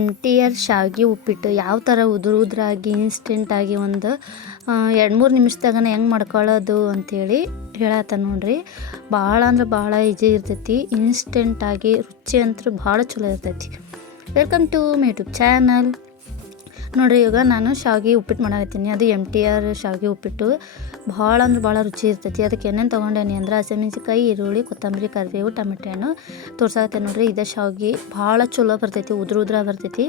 MTR ಶಾವಿಗೆ ಉಪ್ಪಿಟ್ಟು ಯಾವ ಥರ ಉದುರಾಗಿ ಇನ್ಸ್ಟೆಂಟಾಗಿ ಒಂದು 2-3 ನಿಮಿಷದಾಗನೇ ಹೆಂಗೆ ಮಾಡ್ಕೊಳ್ಳೋದು ಅಂಥೇಳಿ ಹೇಳತ್ತ ನೋಡ್ರಿ. ಭಾಳ ಅಂದ್ರೆ ಭಾಳ ಈಜಿ ಇರ್ತೈತಿ. ಇನ್ಸ್ಟೆಂಟಾಗಿ ರುಚಿ ಅಂತೂ ಭಾಳ ಚಲೋ ಇರ್ತೈತಿ. Welcome to my YouTube channel. ನೋಡಿರಿ, ಇವಾಗ ನಾನು ಶಾವಿಗೆ ಉಪ್ಪಿಟ್ಟು ಮಾಡಾಕತ್ತೀನಿ. ಅದು MTR ಶಾವಿಗೆ ಉಪ್ಪಿಟ್ಟು ಭಾಳ ಅಂದ್ರೆ ಭಾಳ ರುಚಿ ಇರ್ತೈತಿ. ಅದಕ್ಕೆ ಏನೇನು ತೊಗೊಂಡೇನಿ ಅಂದ್ರೆ ಹಸಿಮೆಣ್ಸಿಕಾಯಿ, ಈರುಳ್ಳಿ, ಕೊತ್ತಂಬರಿ, ಕರಿಬೇವು, ಟೊಮೆಟೊ ಹಣ್ಣು ತೋರ್ಸಾಕತ್ತೇನೆ ನೋಡಿರಿ. ಇದೇ ಶಾವಿಗೆ ಭಾಳ ಚಲೋ ಬರ್ತೈತಿ, ಉದುರ ಬರ್ತೈತಿ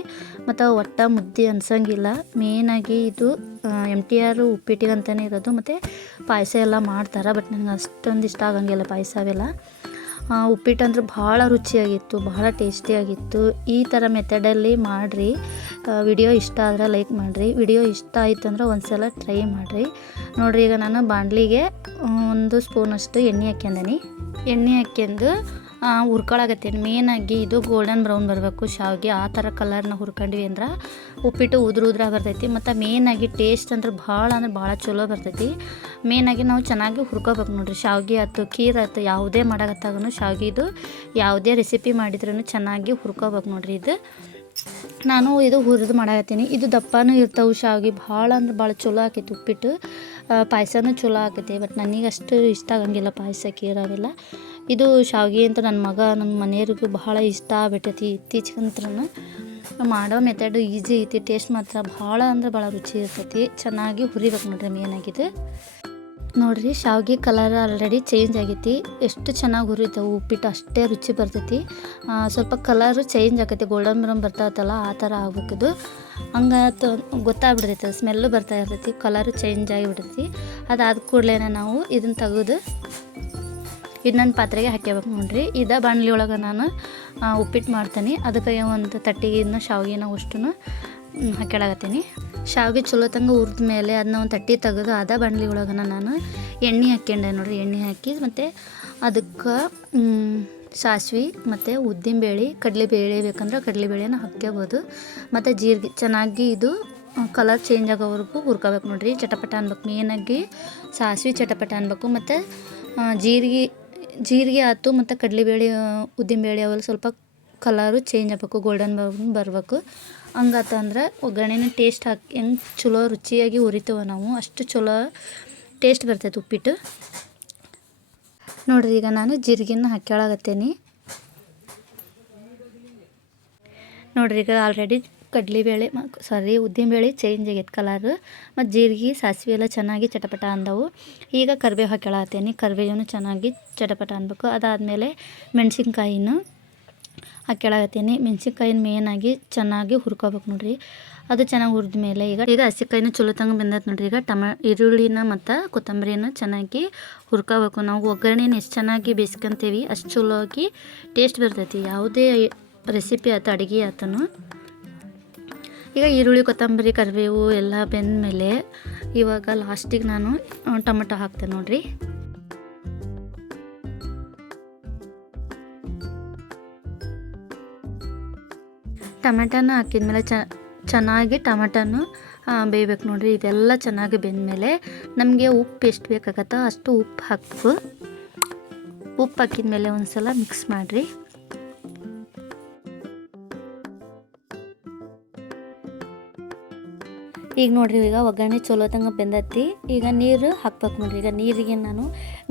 ಮತ್ತು ಒಟ್ಟು ಮುದ್ದೆ ಅನ್ಸಂಗಿಲ್ಲ. ಮೇನಾಗಿ ಇದು MTR ಉಪ್ಪಿಟ್ಟಿಗೆ ಅಂತಲೇ ಇರೋದು. ಮತ್ತು ಪಾಯಸ ಎಲ್ಲ ಮಾಡ್ತಾರೆ, ಬಟ್ ನನಗೆ ಅಷ್ಟೊಂದು ಇಷ್ಟ ಆಗಂಗಿಲ್ಲ ಪಾಯಸ ಅವೆಲ್ಲ. ಉಪ್ಪಿಟ್ಟು ಅಂದ್ರೆ ಭಾಳ ರುಚಿಯಾಗಿತ್ತು, ಭಾಳ ಟೇಸ್ಟಿಯಾಗಿತ್ತು. ಈ ಥರ ಮೆಥಡಲ್ಲಿ ಮಾಡಿರಿ. ವಿಡಿಯೋ ಇಷ್ಟ ಆದರೆ ಲೈಕ್ ಮಾಡಿರಿ. ವಿಡಿಯೋ ಇಷ್ಟ ಆಯಿತು ಅಂದ್ರೆ ಒಂದು ಸಲ ಟ್ರೈ ಮಾಡಿರಿ. ನೋಡಿರಿ, ಈಗ ನಾನು ಬಾಣಲಿಗೆ 1 ಸ್ಪೂನಷ್ಟು ಎಣ್ಣೆ ಹಾಕ್ಯಂದೀನಿ. ಎಣ್ಣೆ ಹಾಕ್ಯಂದು ಹುರ್ಕೊಳಕತ್ತೀನಿ. ಮೇನಾಗಿ ಇದು ಗೋಲ್ಡನ್ ಬ್ರೌನ್ ಬರಬೇಕು ಶಾವಿಗೆ. ಆ ಥರ ಕಲರ್ನ ಹುರ್ಕೊಂಡ್ವಿ ಅಂದ್ರೆ ಉಪ್ಪಿಟ್ಟು ಉದುರ ಬರ್ತೈತಿ. ಮತ್ತು ಮೇನಾಗಿ ಟೇಸ್ಟ್ ಅಂದ್ರೆ ಭಾಳ ಚಲೋ ಬರ್ತೈತಿ. ಮೇನಾಗಿ ನಾವು ಚೆನ್ನಾಗಿ ಹುರ್ಕೋಬೇಕು ನೋಡಿರಿ. ಶಾವಿಗೆ ಆಯ್ತು, ಖೀರ್ ಆಯ್ತು, ಯಾವುದೇ ಮಾಡಕತ್ತಾಗೂ ಶಾವಿಗೆದು ಯಾವುದೇ ರೆಸಿಪಿ ಮಾಡಿದ್ರೂ ಚೆನ್ನಾಗಿ ಹುರ್ಕೋಬೇಕು ನೋಡಿರಿ. ನಾನು ಇದು ಹುರಿದು ಮಾಡಕತ್ತೀನಿ. ಇದು ದಪ್ಪನೂ ಇರ್ತಾವೆ ಶಾವಿಗೆ. ಭಾಳ ಅಂದ್ರೆ ಭಾಳ ಚಲೋ ಆಕೈತಿ ಉಪ್ಪಿಟ್ಟು. ಪಾಯಸನೂ ಚಲೋ ಆಕೈತಿ, ಬಟ್ ನನಗೆ ಅಷ್ಟು ಇಷ್ಟ ಆಗಂಗಿಲ್ಲ ಪಾಯಸ, ಖೀರ್ ಅವೆಲ್ಲ. ಇದು ಶಾವಿಗೆ ಅಂತ ನನ್ನ ಮನೆಯವ್ರಿಗೂ ಭಾಳ ಇಷ್ಟ ಆಗ್ಬಿಟ್ಟೈತಿ. ಇತ್ತೀಚೆಗಂತ್ರನು ಮಾಡೋ ಮೆಥಡು ಈಸಿ ಐತಿ. ಟೇಸ್ಟ್ ಮಾತ್ರ ಭಾಳ ಅಂದ್ರೆ ಭಾಳ ರುಚಿ ಇರ್ತೈತಿ. ಚೆನ್ನಾಗಿ ಹುರಿಬೇಕು ನೋಡ್ರಿ. ಮೇನಾಗಿದೆ ನೋಡಿರಿ, ಶಾವಿಗೆ ಕಲರ್ ಆಲ್ರೆಡಿ ಚೇಂಜ್ ಆಗೈತಿ. ಎಷ್ಟು ಚೆನ್ನಾಗಿ ಹುರಿತಾವೆ ಉಪ್ಪಿಟ್ಟು ಅಷ್ಟೇ ರುಚಿ ಬರ್ತೈತಿ. ಸ್ವಲ್ಪ ಕಲರು ಚೇಂಜ್ ಆಕೈತಿ, ಗೋಲ್ಡನ್ ಬ್ರೌನ್ ಬರ್ತಾವತ್ತಲ್ಲ ಆ ಥರ ಆಗ್ಬೇಕಿದು. ಹಂಗೆ ಗೊತ್ತಾಗ್ಬಿಡ್ತೈತೆ, ಸ್ಮೆಲ್ಲು ಬರ್ತಾ ಇರ್ತೈತಿ, ಕಲರು ಚೇಂಜ್ ಆಗಿಬಿಡ್ತೈತಿ. ಅದಾದ ಕೂಡಲೇ ನಾವು ಇದನ್ನು ತೆಗೆದು ಇನ್ನೊಂದು ಪಾತ್ರೆಗೆ ಹಾಕ್ಯಬೇಕು ನೋಡಿರಿ. ಇದೇ ಬಾಣಲಿ ಒಳಗೆ ನಾನು ಉಪ್ಪಿಟ್ಟು ಮಾಡ್ತೀನಿ. ಅದಕ್ಕೆ ಒಂದು ತಟ್ಟಿಗೆ ಇದನ್ನ ಶಾವಿಗೆನ ಅಷ್ಟು ಹಾಕ್ಯಾಳಕತ್ತೀನಿ. ಶಾವಿಗೆ ಚಲೋ ತಂಗ ಹುರಿದ ಮೇಲೆ ಅದನ್ನ ಒಂದು ತಟ್ಟಿ ತೆಗೆದು ಅದೇ ಬಾಣಲಿ ಒಳಗೆ ನಾನು ಎಣ್ಣೆ ಹಾಕ್ಯಂಡೆ ನೋಡಿರಿ. ಎಣ್ಣೆ ಹಾಕಿ ಮತ್ತು ಅದಕ್ಕೆ ಸಾಸಿವೆ ಮತ್ತು ಉದ್ದಿನಬೇಳೆ, ಕಡಲೆಬೇಳೆ ಬೇಕಂದ್ರೆ ಕಡಲೆಬೇಳೆನ ಹಾಕ್ಕೋಬೋದು. ಮತ್ತು ಜೀರಿಗೆ ಚೆನ್ನಾಗಿ ಇದು ಕಲರ್ ಚೇಂಜ್ ಆಗೋವರೆಗೂ ಹುರ್ಕೋಬೇಕು ನೋಡಿರಿ. ಚಟಪಟ ಅನ್ಬೇಕು. ಮೇನಾಗಿ ಸಾಸಿವೆ ಚಟಪಟ ಅನ್ಬೇಕು. ಮತ್ತು ಜೀರಿಗೆ ಆಯ್ತು ಮತ್ತು ಕಡಲೆಬೇಳೆ, ಉದ್ದಿನಬೇಳೆ ಅವೆಲ್ಲ ಸ್ವಲ್ಪ ಕಲರು ಚೇಂಜ್ ಆಗಬೇಕು, ಗೋಲ್ಡನ್ ಬ್ರೌನ್ ಬರಬೇಕು. ಹಂಗಾತ ಅಂದ್ರೆ ಒಗ್ಗರಣೆನ ಟೇಸ್ಟ್ ಹೆಂಗೆ ಚಲೋ ರುಚಿಯಾಗಿ ಹುರಿತೇವೆ ನಾವು, ಅಷ್ಟು ಚಲೋ ಟೇಸ್ಟ್ ಬರ್ತೈತೆ ಉಪ್ಪಿಟ್ಟು ನೋಡಿರಿ. ಈಗ ನಾನು ಜೀರಿಗೆನ ಹಾಕ್ಯಾಳಕತ್ತೀನಿ ನೋಡಿರಿ. ಈಗ ಆಲ್ರೆಡಿ ಉದ್ದಿನಬೇಳೆ ಚೇಂಜ್ ಆಗೈತೆ ಕಲರ್. ಮತ್ತು ಜೀರಿಗೆ, ಸಾಸಿವೆ ಎಲ್ಲ ಚೆನ್ನಾಗಿ ಚಟಪಟ ಅಂದವು. ಈಗ ಕರಿಬೇವು ಹಾಕ್ಯಾಳತ್ತೀನಿ. ಕರಿಬೇವು ಚೆನ್ನಾಗಿ ಚಟಪಟ ಅನ್ಬೇಕು. ಅದಾದಮೇಲೆ ಮೆಣಸಿನ್ಕಾಯಿನೂ ಹಾಕ್ಯಾಳತ್ತೀನಿ. ಮೆಣಸಿನ್ಕಾಯಿನ ಮೇನಾಗಿ ಚೆನ್ನಾಗಿ ಹುರ್ಕೋಬೇಕು ನೋಡಿರಿ. ಅದು ಚೆನ್ನಾಗಿ ಹುರಿದ ಮೇಲೆ ಈಗ ಹಸಿಕಾಯಿನೂ ಚಲೋ ತಂಗ ಬೆಂದೈತೆ ನೋಡಿರಿ. ಈಗ ಈರುಳ್ಳಿನ ಮತ್ತು ಕೊತ್ತಂಬರಿನ ಚೆನ್ನಾಗಿ ಹುರ್ಕೋಬೇಕು. ನಾವು ಒಗ್ಗರಣೆನ ಎಷ್ಟು ಚೆನ್ನಾಗಿ ಬೇಯಿಸ್ಕೊಂತೀವಿ ಅಷ್ಟು ಚಲೋ ಆಗಿ ಟೇಸ್ಟ್ ಬರ್ತೈತಿ ಯಾವುದೇ ರೆಸಿಪಿ ಆಯ್ತು, ಅಡುಗೆ ಆಯ್ತನು. ಈಗ ಈರುಳ್ಳಿ, ಕೊತ್ತಂಬರಿ, ಕರಿಬೇವು ಎಲ್ಲ ಬೆಂದ ಮೇಲೆ ಇವಾಗ ಲಾಸ್ಟಿಗೆ ನಾನು ಟೊಮೆಟೊ ಹಾಕ್ತೇನೆ ನೋಡಿರಿ. ಟೊಮೆಟೊನ ಹಾಕಿದ್ಮೇಲೆ ಚೆನ್ನಾಗಿ ಟೊಮೆಟೊನು ಬೇಯಬೇಕು ನೋಡಿರಿ. ಇದೆಲ್ಲ ಚೆನ್ನಾಗಿ ಬೆಂದಮೇಲೆ ನಮಗೆ ಉಪ್ಪು ಎಷ್ಟು ಬೇಕಾಗತ್ತೋ ಅಷ್ಟು ಉಪ್ಪು ಹಾಕಬೇಕು. ಉಪ್ಪು ಹಾಕಿದ್ಮೇಲೆ ಒಂದು ಸಲ ಮಿಕ್ಸ್ ಮಾಡಿರಿ. ಈಗ ನೋಡಿರಿ, ಈಗ ಒಗ್ಗರಣೆ ಚಲೋ ತಂಗ ಬೆಂದೈತಿ. ಈಗ ನೀರು ಹಾಕ್ಬೇಕು ನೋಡಿರಿ. ಈಗ ನೀರಿಗೆ ನಾನು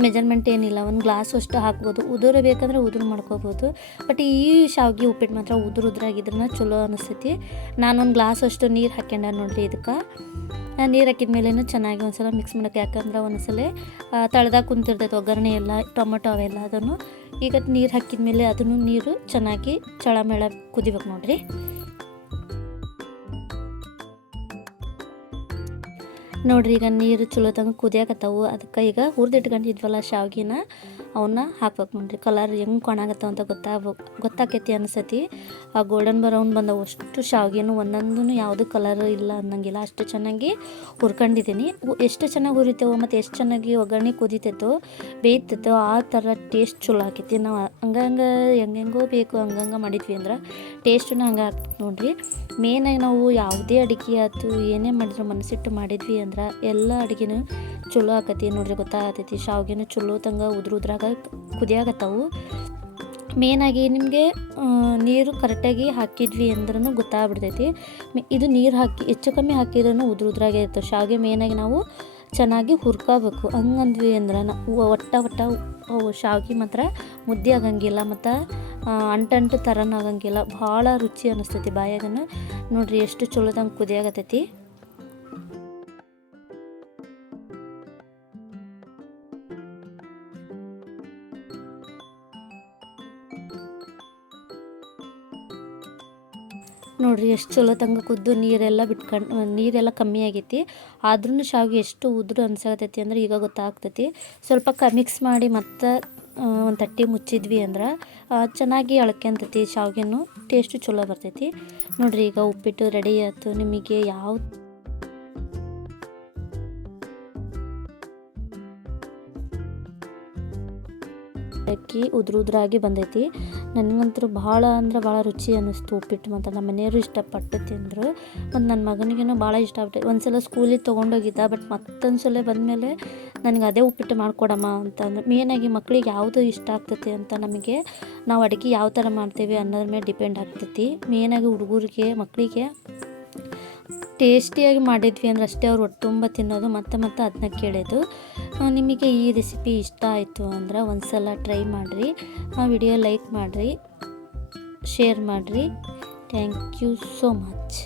ಮೆಜರ್ಮೆಂಟ್ ಏನಿಲ್ಲ, ಒಂದು ಗ್ಲಾಸ್ ಅಷ್ಟು ಹಾಕ್ಬೋದು. ಉದುರು ಬೇಕಂದ್ರೆ ಉದುರು ಮಾಡ್ಕೋಬೋದು. ಬಟ್ ಈ ಶಾವಿಗೆ ಉಪ್ಪಿಟ್ಟು ಮಾತ್ರ ಉದುರಾಗಿದ್ರನ್ನ ಚಲೋ ಅನಿಸ್ತೈತಿ. ನಾನೊಂದು ಗ್ಲಾಸ್ ಅಷ್ಟು ನೀರು ಹಾಕ್ಯಂಡ ನೋಡಿರಿ. ಇದಕ್ಕೆ ನೀರು ಹಾಕಿದ್ಮೇಲೆ ಚೆನ್ನಾಗಿ ಒಂದು ಸಲ ಮಿಕ್ಸ್ ಮಾಡೋಕ್ಕೆ, ಯಾಕಂದ್ರೆ ಒಂದ್ಸಲ ತಳ್ದಾಗ ಕುಂತಿರ್ತೈತೆ ಒಗ್ಗರಣೆ ಎಲ್ಲ, ಟೊಮೆಟೊ ಅವೆಲ್ಲ. ಅದನ್ನು ಈಗ ನೀರು ಹಾಕಿದ್ಮೇಲೆ ಅದನ್ನು ನೀರು ಚೆನ್ನಾಗಿ ಚಳಮೇಳ ಕುದಿಬೇಕು ನೋಡಿರಿ. ನೋಡಿರಿ, ಈಗ ನೀರು ಚಲೋ ತಂಗ ಕುದಿಯಾಕತ್ತವು. ಅದಕ್ಕೆ ಈಗ ಹುರಿದಿಟ್ಕೊಂಡಿದ್ವಲ್ಲ ಶಾವಿಗೆನ ಅವನ್ನ ಹಾಕ್ಬೇಕು ನೋಡಿರಿ. ಕಲರ್ ಹೆಂಗೆ ಕಾಣಾಕತ್ತವ ಅಂತ ಗೊತ್ತಾಕೈತಿ ಅನಿಸ್ತೈತಿ. ಆ ಗೋಲ್ಡನ್ ಬ್ರೌನ್ ಬಂದವು ಅಷ್ಟು ಶಾವಿಗೆನೂ ಒಂದೊಂದೂ ಯಾವುದು ಕಲರ್ ಇಲ್ಲ ಅನ್ನಂಗಿಲ್ಲ, ಅಷ್ಟು ಚೆನ್ನಾಗಿ ಹುರ್ಕೊಂಡಿದ್ದೀನಿ. ಎಷ್ಟು ಚೆನ್ನಾಗಿ ಹುರಿತೇವೋ ಮತ್ತು ಎಷ್ಟು ಚೆನ್ನಾಗಿ ಒಗ್ಗರಣೆ ಕುದಿತೈತೋ ಬೇಯ್ತೈತೋ ಆ ಥರ ಟೇಸ್ಟ್ ಚಲೋ ಆಕೈತಿ. ನಾವು ಹಂಗಂಗೆ ಹೆಂಗೆಂಗೋ ಬೇಕು ಹಂಗಂಗೆ ಮಾಡಿದ್ವಿ ಅಂದ್ರೆ ಟೇಸ್ಟನ್ನು ಹಂಗೆ ಆಗ್ತದೆ ನೋಡಿರಿ. ಮೇನಾಗಿ ನಾವು ಯಾವುದೇ ಅಡುಗೆ ಆಯ್ತು ಏನೇ ಮಾಡಿದ್ರು ಮನಸ್ಸಿಟ್ಟು ಮಾಡಿದ್ವಿ ಅಂದ್ರೆ ಎಲ್ಲ ಅಡುಗೆನೂ ಚಲೋ ಆಕತಿ ನೋಡ್ರಿ. ಗೊತ್ತಾಗತೈತಿ ಶಾವಿಗೆನೂ ಚಲೋ ತಂಗ ಉದ್ರಾಗ ಕುದಿಯಾಗತ್ತವು. ಮೇನಾಗಿ ನಿಮಗೆ ನೀರು ಕರೆಕ್ಟಾಗಿ ಹಾಕಿದ್ವಿ ಅಂದ್ರೂ ಗೊತ್ತಾಗ್ಬಿಡ್ತೈತಿ. ಇದು ನೀರು ಹಾಕಿ ಹೆಚ್ಚು ಕಮ್ಮಿ ಹಾಕಿದ್ರೂ ಉದ್ರಾಗೆ ಇರ್ತವೆ. ಶಾವಿಗೆ ಮೇನಾಗಿ ನಾವು ಚೆನ್ನಾಗಿ ಹುರ್ಕೋಬೇಕು. ಹಂಗಂದ್ವಿ ಅಂದ್ರೆ ಒಟ್ಟ ಶಾವಿಗೆ ಮಾತ್ರ ಮುದ್ದೆ ಆಗಂಗಿಲ್ಲ, ಮತ್ತು ಅಂಟು ಥರನೂ ಆಗಂಗಿಲ್ಲ. ಭಾಳ ರುಚಿ ಅನ್ನಿಸ್ತೈತಿ ಬಾಯಾಗನ. ನೋಡಿರಿ ಎಷ್ಟು ಚಲೋದಂಗೆ ಕುದಿಯಾಗತ್ತೈತಿ. ನೋಡಿರಿ ಎಷ್ಟು ಚಲೋ ತಂಗ ಕುದ್ದು ನೀರೆಲ್ಲ ಕಮ್ಮಿ ಆಗೈತಿ. ಆದ್ರೂ ಶಾವಿಗೆ ಎಷ್ಟು ಉದುರು ಅನ್ಸಾಕತ್ತೈತಿ ಅಂದ್ರೆ ಈಗ ಗೊತ್ತಾಗ್ತೈತಿ. ಸ್ವಲ್ಪ ಮಿಕ್ಸ್ ಮಾಡಿ ಮತ್ತು ಒಂದು ತಟ್ಟೆ ಮುಚ್ಚಿದ್ವಿ ಅಂದ್ರೆ ಚೆನ್ನಾಗಿ ಅಳ್ಕೊಂತೈತಿ. ಶಾವಿಗೆನೂ ಟೇಸ್ಟು ಚಲೋ ಬರ್ತೈತಿ. ನೋಡಿರಿ ಈಗ ಉಪ್ಪಿಟ್ಟು ರೆಡಿ ಆಯ್ತು. ನಿಮಗೆ ಯಾವ ಅಕ್ಕಿ ಉದ್ರಾಗಿ ಬಂದೈತಿ. ನನಗಂತೂ ಭಾಳ ಅಂದ್ರೆ ಭಾಳ ರುಚಿ ಅನ್ನಿಸ್ತು ಉಪ್ಪಿಟ್ಟು. ಮತ್ತು ನಮ್ಮ ಮನೆಯವರು ಇಷ್ಟಪಟ್ಟು ತಿಂದರು. ಮತ್ತು ನನ್ನ ಮಗನಿಗೇನೋ ಭಾಳ ಇಷ್ಟ ಆಗ್ಬಿಟ್ಟೆ. ಒಂದು ಸಲ ಸ್ಕೂಲಿಗೆ ತೊಗೊಂಡೋಗಿದ್ದ, ಬಟ್ ಮತ್ತೊಂದು ಸಲ ಬಂದಮೇಲೆ ನನಗೆ ಅದೇ ಉಪ್ಪಿಟ್ಟು ಮಾಡಿಕೊಡಮ್ಮ ಅಂತಂದ್ರೆ. ಮೇನಾಗಿ ಮಕ್ಳಿಗೆ ಯಾವುದು ಇಷ್ಟ ಆಗ್ತೈತಿ ಅಂತ ನಮಗೆ ನಾವು ಅಡುಗೆ ಯಾವ ಥರ ಮಾಡ್ತೀವಿ ಅನ್ನೋದ್ರ ಮೇಲೆ ಡಿಪೆಂಡ್ ಆಗ್ತೈತಿ. ಮೇನಾಗಿ ಹುಡುಗರಿಗೆ ಮಕ್ಕಳಿಗೆ ಟೇಸ್ಟಿಯಾಗಿ ಮಾಡಿದ್ವಿ ಅಂದ್ರೆ ಅಷ್ಟೇ ಅವ್ರು ಹೊಟ್ಟೆ ತುಂಬ ತಿನ್ನೋದು, ಮತ್ತೆ ಅದನ್ನ ಕೇಳೋದು. ನಿಮಗೆ ಈ ರೆಸಿಪಿ ಇಷ್ಟ ಆಯಿತು ಅಂದ್ರೆ ಒಂದು ಸಲ ಟ್ರೈ ಮಾಡಿರಿ. ವಿಡಿಯೋ ಲೈಕ್ ಮಾಡಿರಿ, ಶೇರ್ ಮಾಡಿರಿ. Thank you so much.